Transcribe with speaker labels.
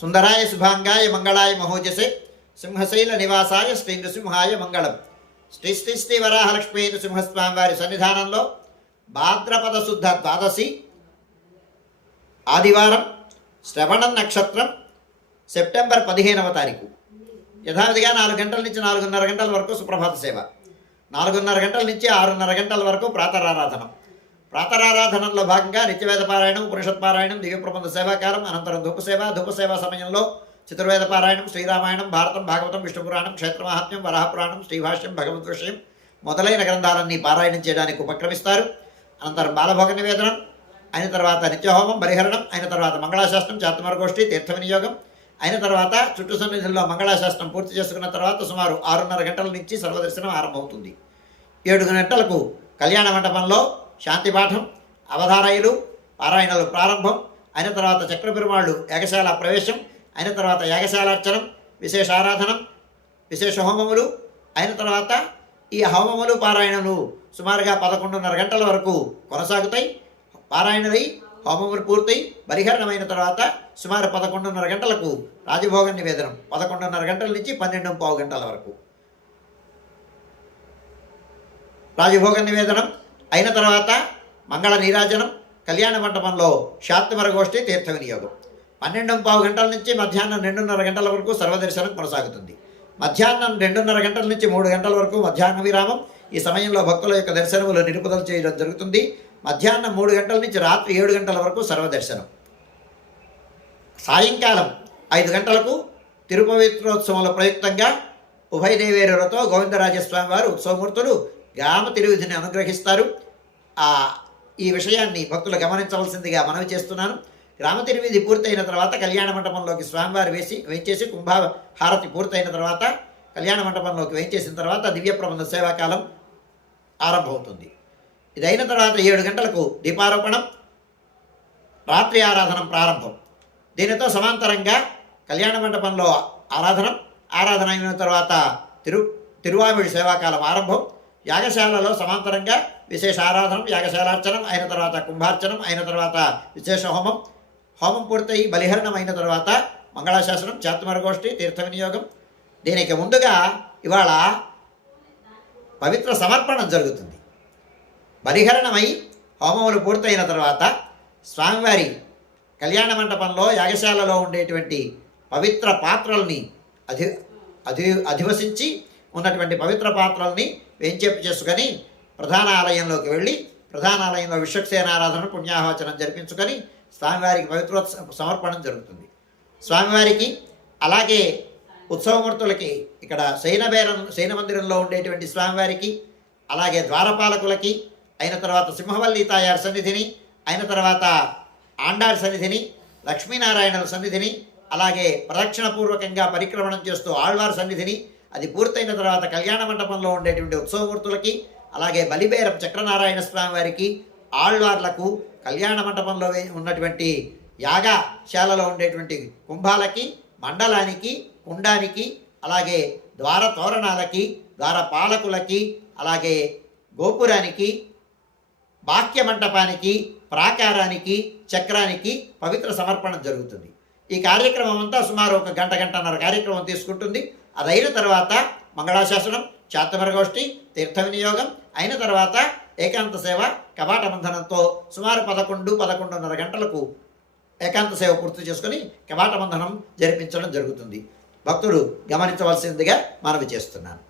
Speaker 1: సుందరాయ శుభాంగాయ మంగళాయ మహోజసే సింహశైల నివాసాయ శ్రీ నృసింహాయ మంగళం. శ్రీ శ్రీ శ్రీ వరాహలక్ష్మీ నృసింహస్వామి వారి సన్నిధానంలో భాద్రపద శుద్ధ ద్వాదశి ఆదివారం శ్రవణం నక్షత్రం సెప్టెంబర్ పదిహేనవ తారీఖు. యథావిధిగా నాలుగు గంటల నుంచి నాలుగున్నర గంటల వరకు సుప్రభాత సేవ. నాలుగున్నర గంటల నుంచి ఆరున్నర గంటల వరకు ప్రాతరారాధనం. ప్రాతరారాధనంలో భాగంగా నిత్యవేద పారాయణం పురుషత్ పారాయణం దివ్యప్రబంధ సేవాకారం అనంతరం ధూపసేవ ధూపసేవ సమయంలో చతుర్వేద పారాయణం శ్రీరామాయణం భారతం భాగవతం విష్ణు పురాణం క్షేత్రమాహాత్మ్యం వరాహపురాణం శ్రీభాష్యం భగవద్ విషయం మొదలైన గ్రంథాలన్నీ పారాయణం చేయడానికి ఉపక్రమిస్తారు. అనంతరం బాలభోగ నివేదనం అయిన తర్వాత నిత్యహోమం పరిహరణం అయిన తర్వాత మంగళాశాస్త్రం చాతుమరగోష్ఠి తీర్థ వినియోగం అయిన తర్వాత చుట్టూ సన్నిధుల్లో మంగళాశాస్త్రం పూర్తి చేసుకున్న తర్వాత సుమారు ఆరున్నర గంటల నుంచి సర్వదర్శనం ఆరంభమవుతుంది. ఏడు గంటలకు కళ్యాణ మండపంలో శాంతి పాఠం అవధారయులు పారాయణలు ప్రారంభం అయిన తర్వాత చక్ర పెరుమాళ్ళు యాగశాల ప్రవేశం అయిన తర్వాత యాగశాలార్చనం విశేష ఆరాధనం విశేష హోమములు అయిన తర్వాత ఈ హోమములు పారాయణలు సుమారుగా పదకొండున్నర గంటల వరకు కొనసాగుతాయి. పారాయణలై హోమములు పూర్తయి పరిహరణమైన తర్వాత సుమారు పదకొండున్నర గంటలకు రాజభోగ నివేదనం. పదకొండున్నర గంటల నుంచి పన్నెండు పావు గంటల వరకు. రాజభోగ నివేదనం అయిన తర్వాత మంగళ నీరాజనం కళ్యాణ మండపంలో శాత్మరగోష్ఠి తీర్థ వినియోగం పన్నెండు పావు గంటల నుంచి మధ్యాహ్నం రెండున్నర గంటల వరకు సర్వదర్శనం కొనసాగుతుంది. మధ్యాహ్నం రెండున్నర గంటల నుంచి మూడు గంటల వరకు మధ్యాహ్న విరామం. ఈ సమయంలో భక్తుల యొక్క దర్శనములు నిలుపుదల చేయడం జరుగుతుంది. మధ్యాహ్నం మూడు గంటల నుంచి రాత్రి ఏడు గంటల వరకు సర్వదర్శనం. సాయంకాలం ఐదు గంటలకు తిరుపవిత్రోత్సవంలో ప్రయుక్తంగా ఉభయ దేవేరులతో గోవిందరాజస్వామి వారు ఉత్సవమూర్తులు గ్రామ తిరువిధిని అనుగ్రహిస్తారు. ఈ విషయాన్ని భక్తులు గమనించవలసిందిగా మనవి చేస్తున్నాను. గ్రామ తిరువిధి పూర్తయిన తర్వాత కళ్యాణ మండపంలోకి స్వామివారు వేసి వేయించేసి కుంభ హారతి పూర్తయిన తర్వాత కళ్యాణ మండపంలోకి వేయించేసిన తర్వాత దివ్య ప్రబంధ సేవాకాలం ఆరంభమవుతుంది. ఇది అయిన తర్వాత ఏడు గంటలకు దీపారోపణం రాత్రి ఆరాధన ప్రారంభం. దీనితో సమాంతరంగా కళ్యాణ మండపంలో ఆరాధనం ఆరాధన అయిన తర్వాత తిరు తిరువామిడి సేవాకాలం ఆరంభం. యాగశాలలో సమాంతరంగా విశేష ఆరాధనం యాగశాలార్చనం అయిన తర్వాత కుంభార్చనం అయిన తర్వాత విశేష హోమం. హోమం పూర్తయి బలిహరణం అయిన తర్వాత మంగళాశాసనం చాతుమరగోష్ఠి తీర్థ వినియోగం దీనికి ముందుగా ఇవాళ పవిత్ర సమర్పణం జరుగుతుంది. బలిహరణమై హోమములు పూర్తయిన తర్వాత స్వామివారి కళ్యాణ మండపంలో యాగశాలలో ఉండేటువంటి పవిత్ర పాత్రల్ని అధి అధి అధివసించి ఉన్నటువంటి పవిత్ర పాత్రల్ని వేంచేపు చేసుకొని ప్రధాన ఆలయంలోకి వెళ్ళి ప్రధాన ఆలయంలో విశ్వక్సేనారాధన పుణ్యాహవచనం జరిపించుకొని స్వామివారికి పవిత్రోత్సవ సమర్పణం జరుగుతుంది. స్వామివారికి అలాగే ఉత్సవమూర్తులకి ఇక్కడ శైనబేరం శైన మందిరంలో ఉండేటువంటి స్వామివారికి అలాగే ద్వారపాలకులకి అయిన తర్వాత సింహవల్లి తాయారు సన్నిధిని అయిన తర్వాత ఆండాడి సన్నిధిని లక్ష్మీనారాయణుల సన్నిధిని అలాగే ప్రదక్షిణపూర్వకంగా పరిక్రమణం చేస్తూ ఆళ్వారు సన్నిధిని అది పూర్తయిన తర్వాత కళ్యాణ మండపంలో ఉండేటువంటి ఉత్సవమూర్తులకి అలాగే బలిబేరం చక్రనారాయణ స్వామి వారికి ఆళ్వార్లకు కళ్యాణ మండపంలో ఉన్నటువంటి యాగశాలలో ఉండేటువంటి కుంభాలకి మండలానికి కుండానికి అలాగే ద్వార తోరణాలకి ద్వార పాలకులకి అలాగే గోపురానికి వాక్య మంటపానికి ప్రాకారానికి చక్రానికి పవిత్ర సమర్పణ జరుగుతుంది. ఈ కార్యక్రమం అంతా సుమారు ఒక గంట గంటన్నర కార్యక్రమం తీసుకుంటుంది. అదైన తర్వాత మంగళాశాసనం చాతమరగోష్ఠి తీర్థ వినియోగం అయిన తర్వాత ఏకాంత సేవ కవాట బంధనంతో సుమారు పదకొండు పదకొండున్నర గంటలకు ఏకాంత సేవ పూర్తి చేసుకుని కవాట బంధనం జరిపించడం జరుగుతుంది. భక్తుడు గమనించవలసిందిగా మనవి చేస్తున్నాను.